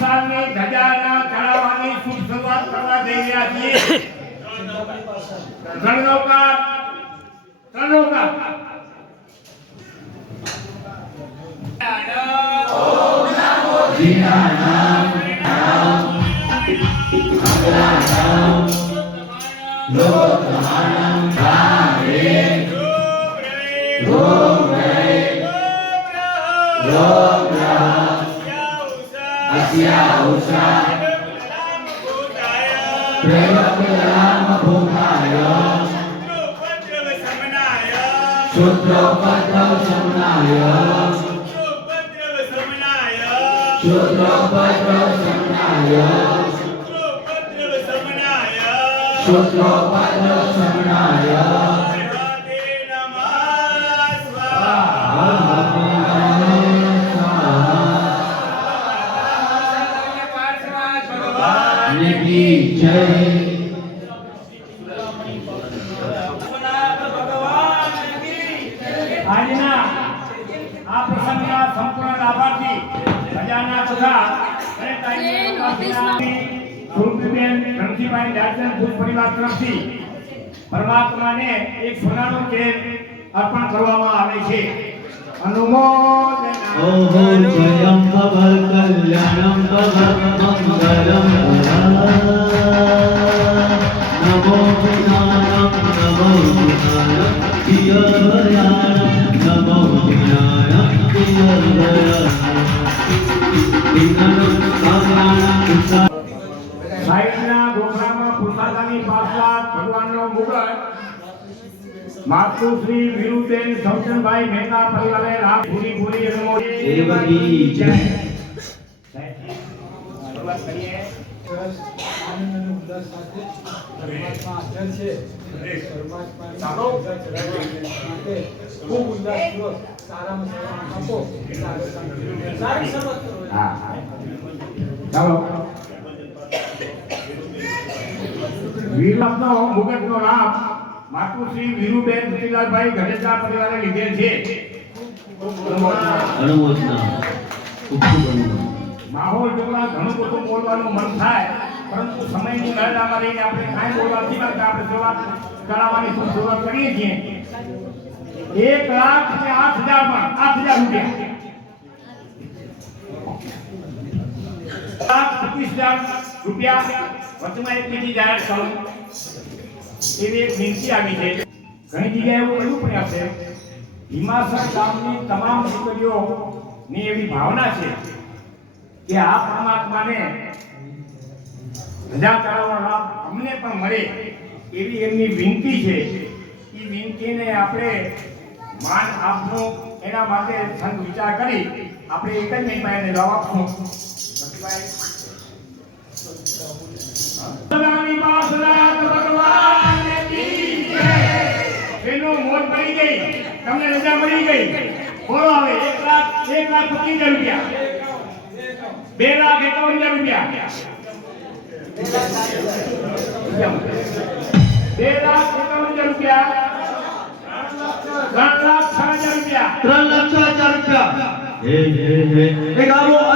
વિશાળની ધજાના ચડાવવાની શુભ શરૂઆત કરવા જઈ રહ્યા છીએ રણનૌકા રણનૌકા શુદ્રોપદ્રવ શમનાય अस्य उषा प्रेमविरामभूताय शूद्रोपद्रवशमनाय शूद्रोपद्रवशमनाय शूद्रोपद्रवशमनाय આજના આ પ્રસંગના સંપૂર્ણ લાભાર્થી ખજાના તથા સુરભીબેન ધનજીભાઈ જાડજન ભૂત પરિવાર તરફથી પરમાત્માને એક સોનાનું ચેન અર્પણ કરવામાં આવે છે. અનુમોદના ઓહો જયમ ભવ કલ્યાણમ ભવ મંગલમ નમો જ્ઞાનમ નમો જ્ઞાનમ પિય ભયાનમ નમો જ્ઞાનમ પિય ભયાનમ સામાનમ ઉષા સાહિત્યના ગોખલામાં પુસ્તકાની પાછલા ભગવાનનો મુગટ માતૃશ્રી વિરુબેન સૌચનભાઈ મહેતા પરિવારે રામ ભૂરી ભૂરી અનુમોદન દેવકી જય. શરૂઆત કરીએ. આનંદ અને ઉલ્લાસ સાથે પરમાત્મા હાજર છે પરમાત્માની માટે ખૂબ ઉલ્લાસપૂર્વક સારામાં સારા આપો. સારી શરૂઆત કરો. હા ચાલો. વીરલાપનો મુગટનો નામ માતુશ્રી વીરુબેન રતિલાલભાઈ ગઢેચા પરિવારે લીધે છે. માહોલ જોવા ઘણું બધું બોલવાનું મન થાય પરંતુ સમયની મર્યાદામાં રહીને આપણે કાંઈ બોલવા નથી આપણે શરૂઆત કરાવવાની શરૂઆત કરીએ છીએ? એક લાખ અને આઠ હજારમાં આઠ હજાર રૂપિયા. લાખ પચીસ હજાર રૂપિયા વચમાં એક બીજી જાહેર કરું એવી એક વિનંતી આવી છે. ઘણી જગ્યાએ એવું કહ્યું પણ છે ભીમાસર ગામની તમામ દીકરીઓની એવી ભાવના છે કે આ પરમાત્માને રજા ચડાવવાનો લાભ અમને પણ મળે એવી એમની વિનંતી છે. એ વિનંતીને આપણે માન આપનો એના માટે સંત વિચાર કરી આપણે એક જ મિનિટમાં એને જવાબ આપશું. રતિભાઈ. તમને રજા મળી ગઈ. બોલો હવે એક લાખ એક લાખ પચીસ હજાર રૂપિયા. બે લાખ એકાવન હજાર રૂપિયા. બે લાખ એકાવન હજાર રૂપિયા. ત્રણ લાખ છ હજાર રૂપિયા. ત્રણ લાખ છ હજાર રૂપિયા. હે હે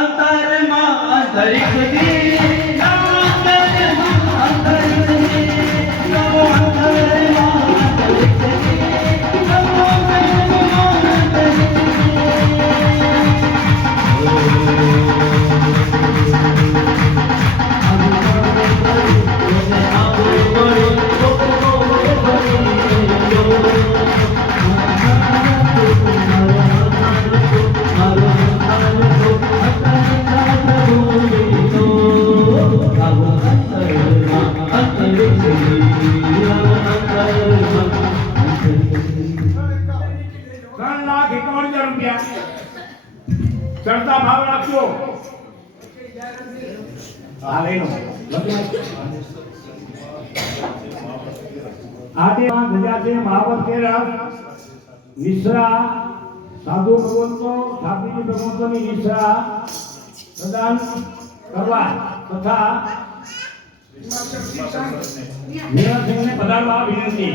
અંતરમાં નવો ભાવ રાખજો. આજે ગજા છે મહાવત નિશ્રા સાધુ ભગવંતો સ્થાપીની ભગવંતોની પ્રદાન કરવા તથા નિરાશને પધારવા વિનંતી.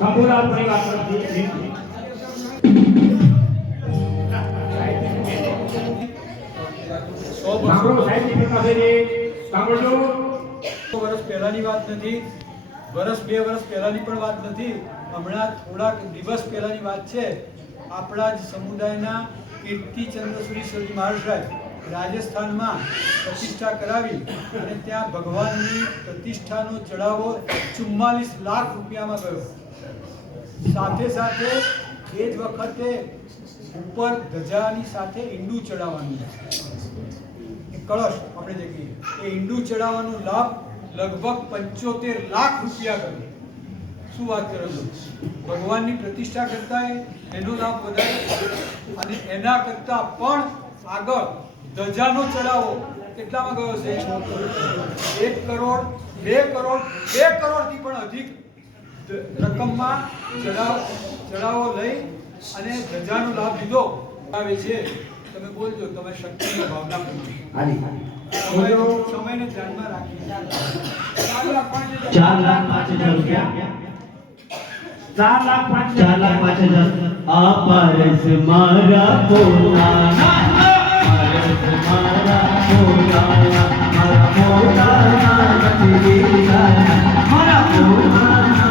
ખંભુલાલ પરિવાર તરફથી વર્ષ પહેલાની વાત નથી. વર્ષ, બે વર્ષ પહેલાની પણ વાત નથી. હમણાં થોડાક દિવસ પહેલાની વાત છે. આપણા જ સમુદાયના કીર્તિચંદ્રસુરી શ્રી મહારાજ રાજસ્થાનમાં પ્રતિષ્ઠા કરાવી અને ત્યાં ભગવાનની પ્રતિષ્ઠાનો ચડાવો ચુમ્માલીસ લાખ રૂપિયામાં ગયો. સાથે સાથે એ જ વખતે ઉપર ધજાની સાથે ઈંડું ચડાવવાનું કળશ આપણે જે કહીએ, એ ઈંડું ચડાવવાનો લાભ લગભગ પંચોતેર લાખ રૂપિયા કરે. શું વાત કરો ભગવાનની પ્રતિષ્ઠા કરતા એનો લાભ વધારે અને એના કરતા પણ આગળ ધજાનો ચડાવો કેટલામાં ગયો છે એક કરોડ, બે કરોડ, બે કરોડથી પણ અધિક રકમમાં ચડાવ ચડાવો લઈ અને ધજાનો લાભ લીધો. આવે છે. તમે બોલજો તમે શક્તિની ભાવના કરો. સમયને ધ્યાનમાં રાખી ચાર લાખ પાંચ હજાર. રૂપિયા. ચાર લાખ પાંચ ચાર લાખ પાંચ હજાર આ પારસ મારા પોતાના પારસ મારા પોતાના મારા પોતાના નથી મારા પોતાના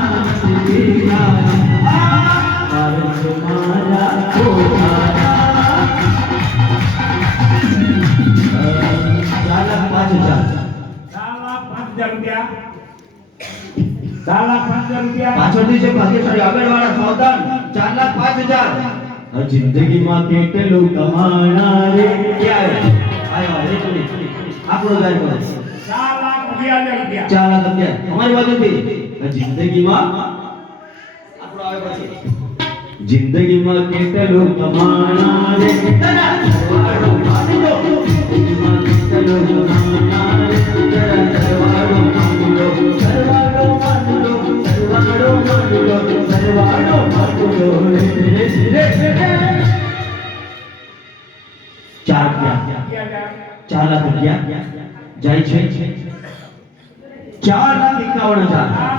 ચાર લાખ પાંચ રૂપિયા. પાછળથી છે ભાગ્યશાળી આગળવાળા સાવધાન ચાર લાખ પાંચ હજાર જિંદગીમાં કેટલું કમાણા રે ક્યાં આવ્યો આવ્યો રે આપણો જાય ચાર લાખ અગિયાર રૂપિયા. ચાર લાખ અગિયાર. અમારી બાજુથી. જિંદગીમાં આપણો આવે પછી જિંદગીમાં કેટલું કમાણા રે તરા સરવાળો માની લો જિંદગીમાં કેટલું કમાણા રે તરા સરવાળો માની લો સરવાળો માની લો સરવાળો માની લો સરવાળો માની લો રે રે રે રે ચાર રૂપિયા અગિયાર હજાર ચાર લાખ રૂપિયા જાય છે ચાર લાખ એકાવન હજાર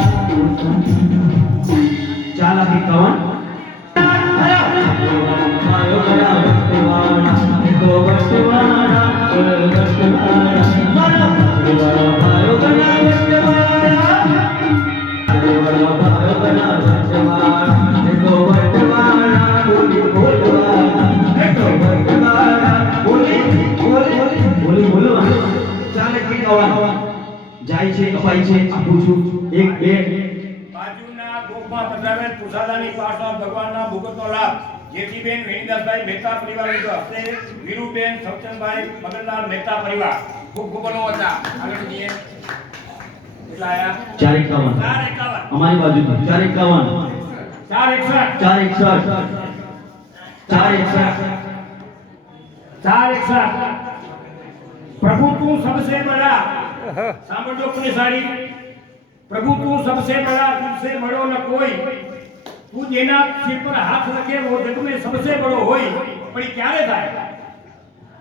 રૂપમાં પધરાવેલ પ્રસાદાની પાસમાં ભગવાનના ભૂગતનો લાભ. જેઠીબેન વેણીદાસભાઈ મહેતા પરિવાર હસ્તે વીરુબેન સવચંદભાઈ મગનલાલ મહેતા પરિવાર. ખૂબ ખૂબ નો આગળ જઈએ. ચાર એકાવન. અમારી પ્રભુ તું. સબસે બડા સાંભળજો કુની સાડી? પ્રભુ તું સબસે બડા તુજસે બડો ન કોઈ. તું જેના શિર પર હાથ રખે વો જગ મે સબસે બડો હોય. પણ ક્યારે થાય?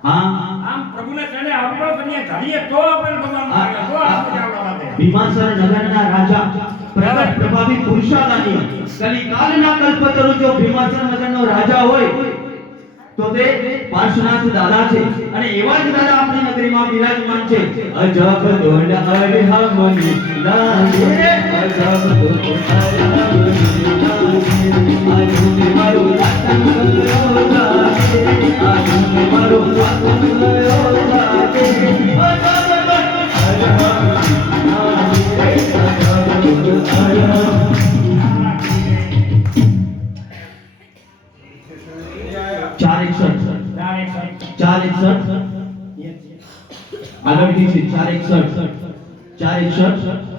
હા. આમ પ્રભુને ચરણે આપણો બનીએ ધરીએ તો આપણે ભગવાન થાય તો આપણે આવડા ભીમાસર નગરના રાજા પ્રગટ પ્રભાવી પુરુષાદાની કલિકાલના કલ્પતરુ જો ભીમાસર નગરનો રાજા હોય. તો તે પાર્શ્વનાથ દાદા છે. અને એવા જ દાદા આપણી નગરીમાં બિરાજમાન છે. અજબ દોડ અરહમની લાગે. અજબ દોડ આગળથી છે ચાર એકસઠ ચાર એકસઠ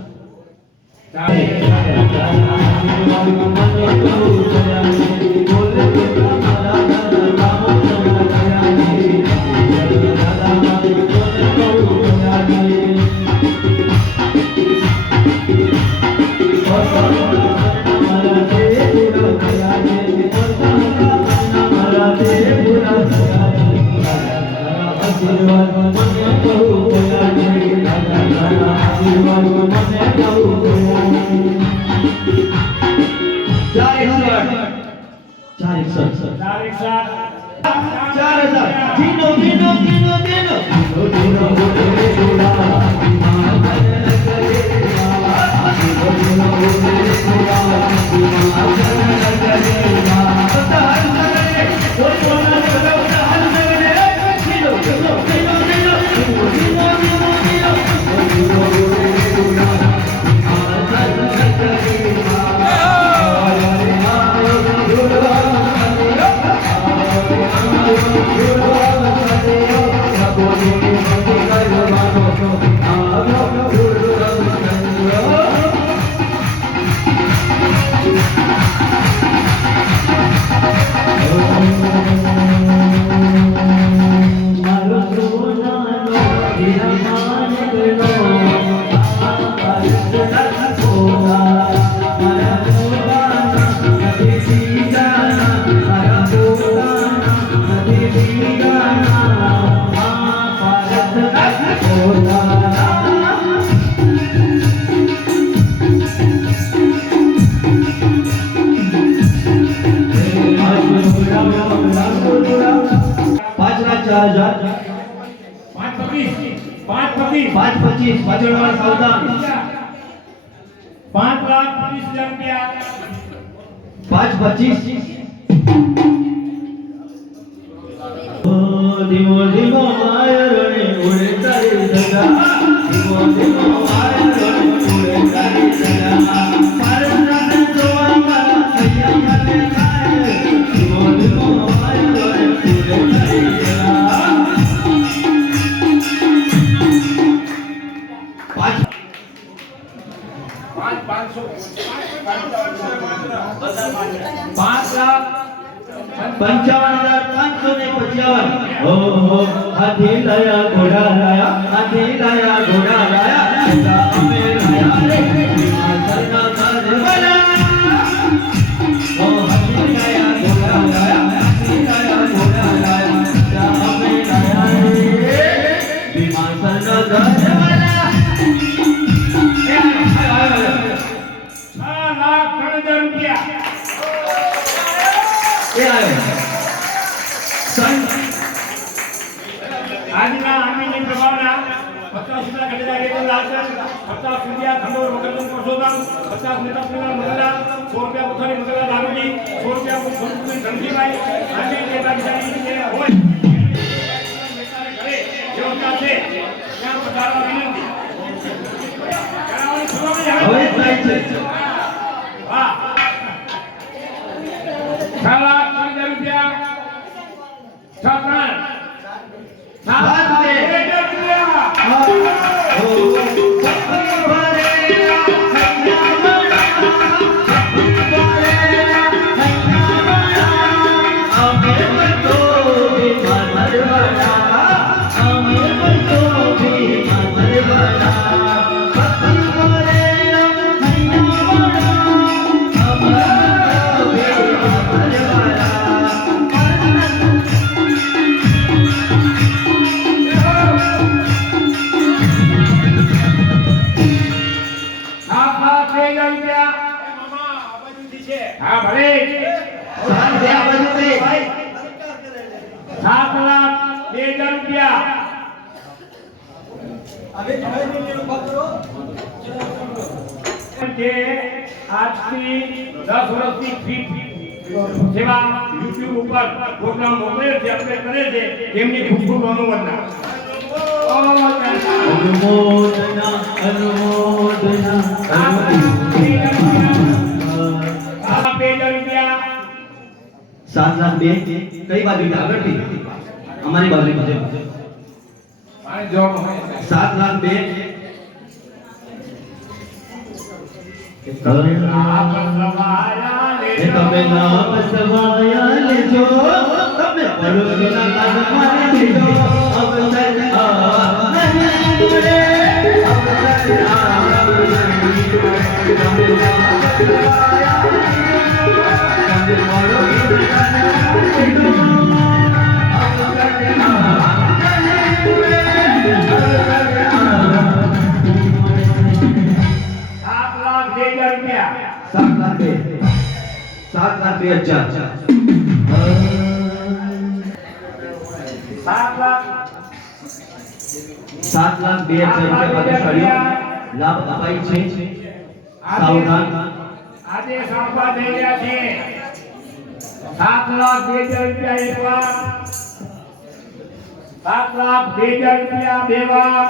I'm gonna Твоя мать. પાંચ લાખ રૂપિયા પાંચ પચીસ. ધજા. ધીમો ધીમો ઘોડા લાયા હાથી લાયા પરસોત્તમ પચાસ મીટર પીના મગલા, સો રૂપિયા પુથારી મગલા દારૂજી સો રૂપિયા પુથારી ધનજીભાઈ આમી નેતા બિચારી જે હોય. નેતાને ઘરે વ્યવસ્થા છે, ત્યાં પધારવા વિનંતી. હવે થાય છે. દસ વર્ષની ફી સેવા યુટ્યુબ ઉપર પ્રોગ્રામ મોકલે છે આપણે કરે છે તેમની ખૂબ ખૂબ અનુમોદના. અનુમોદના અનુમોદના સાત લાખ બે કઈ બાજુ આગળથી? અમારી બાજુ સાત લાખ બે એ તમે નામ સવાયા લેજો તમે પડોશીના કાનમાં લેજો અવસર આ નહીં મળે અવસર આ નહીં મળે તમે નામ સવાયા બે હજાર રૂપિયા ભાગ્યશાળીઓ લાભ અપાય છે સાવધાન આજે સંપા થઈ ગયા છે સાત લાખ બે હજાર રૂપિયા એક વાર સાત લાખ બે હજાર રૂપિયા બે વાર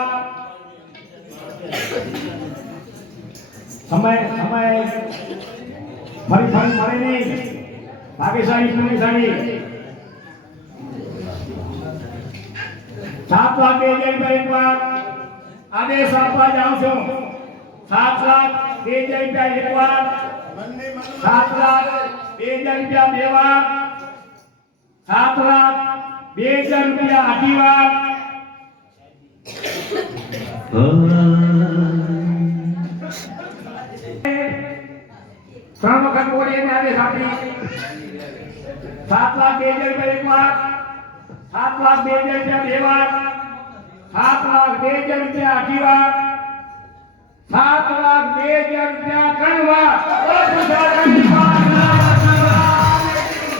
સમય સમય ફરી ફરી મળે નહીં ભાગ્યશાળી પુણ્યશાળી સાત લાખ બે હજાર રૂપિયા એક વાર આદેશ આપવા જાઉં છું સાત લાખ બે હજાર રૂપિયા એક વાર સાત લાખ બે હજાર રૂપિયા બે વાર સાત લાખ બે હજાર રૂપિયા આઠી વાર ત્રણ વખત બોલી એને આદેશ આપી સાત લાખ બે હજાર રૂપિયા એક વાર સાત લાખ બે હજાર રૂપિયા બે વાર સાત લાખ બે હજાર રૂપિયા આઠી વાર. સાત લાખ બે હજાર રૂપિયા ત્રણ વાર. બોલો ગુજરાતની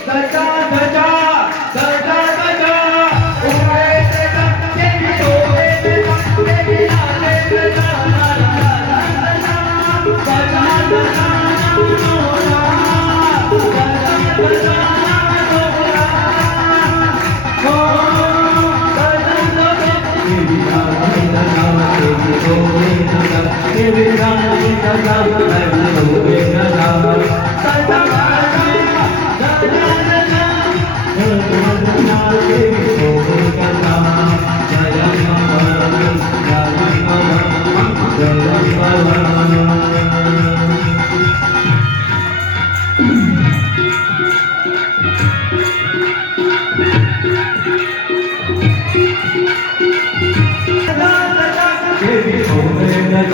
ધજા ગજા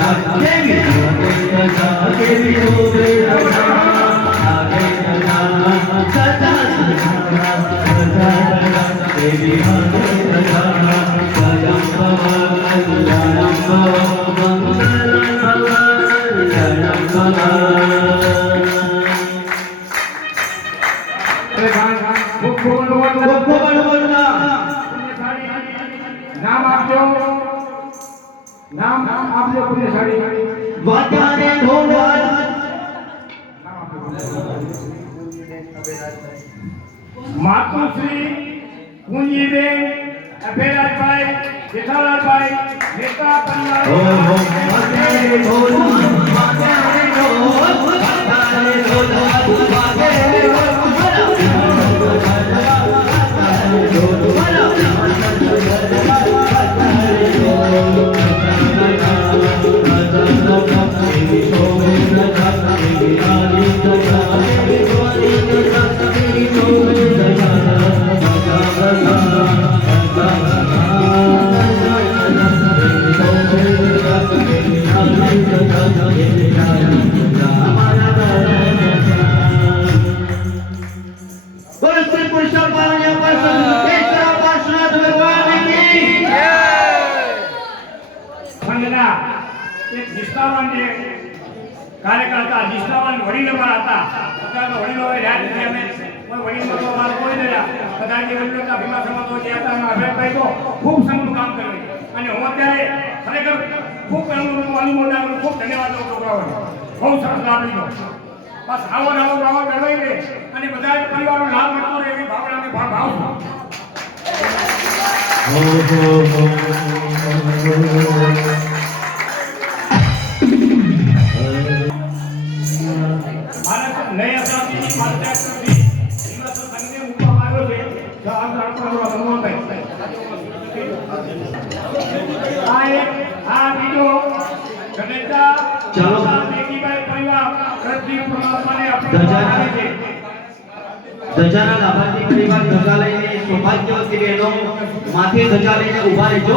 Damn it. માતુશ્રી કુંજીબેન અભેરાજભાઈ જેઠાલાલભાઈ નેતા પરિવાર આવો જળવાઈ રહે અને બધા જ પરિવારો લાભ મળતો રહે એવી ભાવના અમે ભાવ ભાવ ધજાના લાભાર્થી પરિવાર ધજા લઈને સૌભાગ્યવતી બહેનો માથે ધજા લઈને ઊભા રહેજો.